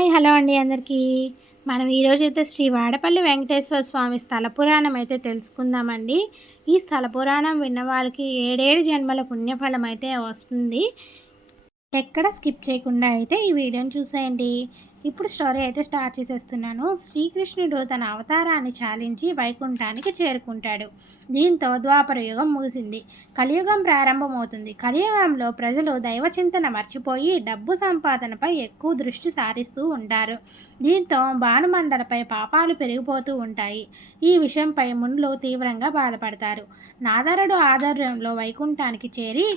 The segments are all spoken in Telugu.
హాయ్ హలో అండి అందరికీ. మనం ఈరోజు అయితే శ్రీ వాడపల్లి వెంకటేశ్వర స్వామి స్థల పురాణం అయితే తెలుసుకుందామండి. ఈ స్థల పురాణం విన్న వాళ్ళకి ఏడేడు జన్మల పుణ్యఫలం అయితే వస్తుంది. ఎక్కడ స్కిప్ చేయకుండా అయితే ఈ వీడియోని చూసేయండి. ఇప్పుడు స్టోరీ అయితే స్టార్ట్ చేసేస్తున్నాను. శ్రీకృష్ణుడు తన అవతారాన్ని చాలించి వైకుంఠానికి చేరుకుంటాడు. దీంతో ద్వాపర యుగం ముగిసింది. కలియుగం ప్రారంభమవుతుంది. కలియుగంలో ప్రజలు దైవచింతన మర్చిపోయి డబ్బు సంపాదనపై ఎక్కువ దృష్టి సారిస్తూ ఉంటారు. దీంతో భానుమండలపై పాపాలు పెరిగిపోతూ ఉంటాయి. ఈ విషయంపై మునులు తీవ్రంగా బాధపడతారు. నాదరుడు ఆధ్వర్యంలో వైకుంఠానికి చేరి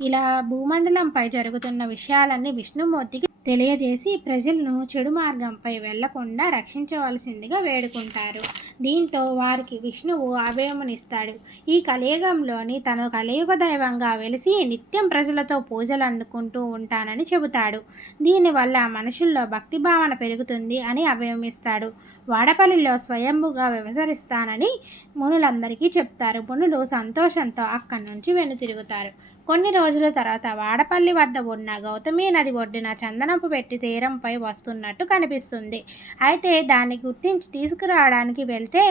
ఇలా భూమండలంపై జరుగుతున్న విషయాలన్నీ విష్ణుమూర్తికి తెలియజేసి ప్రజలను చెడు మార్గంపై వెళ్ళకుండా రక్షించవలసిందిగా వేడుకుంటారు. దీంతో వారికి విష్ణువు అభయమునిస్తాడు ఈ కలియుగంలోని తను కలియుగ దైవంగా వెలిసి నిత్యం ప్రజలతో పూజలు అందుకుంటూ ఉంటానని చెబుతాడు. దీనివల్ల మనుషుల్లో భక్తి భావన పెరుగుతుంది అని అభయమిస్తాడు. వాడపల్లిలో స్వయంభుగా వ్యవహరిస్తానని మునులందరికీ చెప్తారు. మునులు సంతోషంతో అక్కడి నుంచి వెనుతిరుగుతారు. కొన్ని రోజుల తర్వాత వాడపల్లి వద్ద ఉన్న గౌతమి నది ఒడ్డున చందనపు పెట్టి తీరంపై వస్తున్నట్టు కనిపిస్తుంది. అయితే దాన్ని గుర్తించి తీసుకురావడానికి వెళ్తే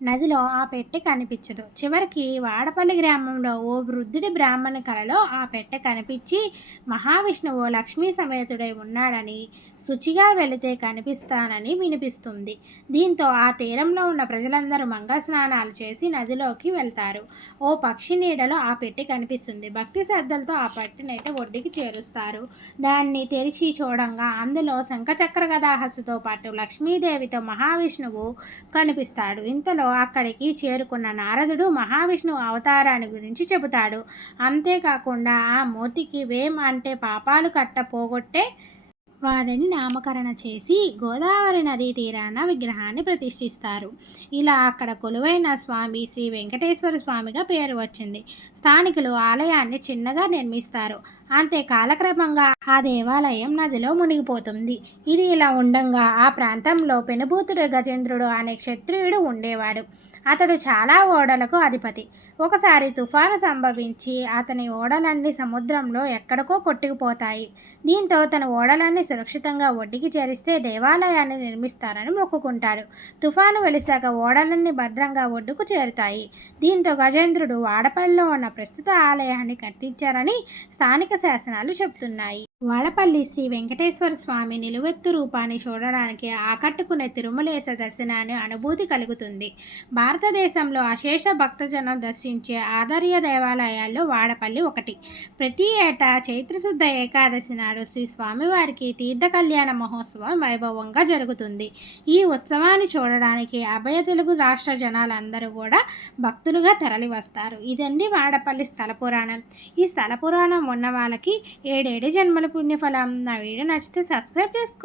నదిలో ఆ పెట్టె కనిపించదు. చివరికి వాడపల్లి గ్రామంలో ఓ వృద్ధుడి బ్రాహ్మణి కలలో ఆ పెట్టె కనిపించి మహావిష్ణువు లక్ష్మీ సమేతుడై ఉన్నాడని శుచిగా వెళితే కనిపిస్తానని వినిపిస్తుంది. దీంతో ఆ తీరంలో ఉన్న ప్రజలందరూ మంగ స్నానాలు చేసి నదిలోకి వెళ్తారు. ఓ పక్షి నీడలో ఆ పెట్టె కనిపిస్తుంది. భక్తి శ్రద్ధలతో ఆ పెట్టెనైతే ఒడ్డుకి చేరుస్తారు. దాన్ని తెరిచి చూడంగా అందులో శంఖచక్ర గదాహస్సుతో పాటు లక్ష్మీదేవితో మహావిష్ణువు కనిపిస్తాడు. ఇంతలో అక్కడికి చేరుకున్న నారదుడు మహావిష్ణువు అవతారాన్ని గురించి చెబుతాడు. అంతేకాకుండా ఆ మూర్తికి వేం అంటే పాపాలు కట్ట పోగొట్టే వాడిని నామకరణ చేసి గోదావరి నదీ తీరాన విగ్రహాన్ని ప్రతిష్ఠిస్తారు. ఇలా అక్కడ కొలువైన స్వామి శ్రీ వెంకటేశ్వర స్వామిగా పేరు వచ్చింది. స్థానికులు ఆలయాన్ని చిన్నగా నిర్మిస్తారు. అంతే కాలక్రమంగా ఆ దేవాలయం నదిలో మునిగిపోతుంది. ఇది ఇలా ఉండంగా ఆ ప్రాంతంలో పెనుభూతుడు గజేంద్రుడు అనే క్షత్రియుడు ఉండేవాడు. అతడు చాలా ఓడలకు అధిపతి. ఒకసారి తుఫాను సంభవించి అతని ఓడలన్నీ సముద్రంలో ఎక్కడికో కొట్టుకుపోతాయి. దీంతో తన ఓడలన్నీ సురక్షితంగా ఒడ్డుకి చేరిస్తే దేవాలయాన్ని నిర్మిస్తారని మొక్కుకుంటాడు. తుఫాను వెలిసాక ఓడలన్నీ భద్రంగా ఒడ్డుకు చేరుతాయి. దీంతో గజేంద్రుడు వాడపల్లిలో ఉన్న ప్రస్తుత ఆలయాన్ని కట్టించారని స్థానిక శాసనాలు చెబుతున్నాయి. వాడపల్లి శ్రీ వెంకటేశ్వర స్వామి నిలువెత్తు రూపాన్ని చూడడానికి ఆకట్టుకునే తిరుమలేశ దర్శనాన్ని అనుభూతి కలుగుతుంది. భారతదేశంలో అశేష భక్తజనం దర్శించే ఆదర్య దేవాలయాల్లో వాడపల్లి ఒకటి. ప్రతి ఏటా చైత్రశుద్ధ ఏకాదశి నాడు శ్రీ స్వామివారికి తీర్థ కళ్యాణ మహోత్సవం వైభవంగా జరుగుతుంది. ఈ ఉత్సవాన్ని చూడడానికి అభయ తెలుగు రాష్ట్ర జనాలందరూ కూడా భక్తులుగా తరలి వస్తారు ఇదండి వాడపల్లి స్థల పురాణం. ఈ స్థల పురాణం ఉన్న వాళ్ళకి ఏడేడు జన్మల పుణ్యఫలం నా వీడియో నచ్చితే సబ్స్క్రైబ్ చేసుకో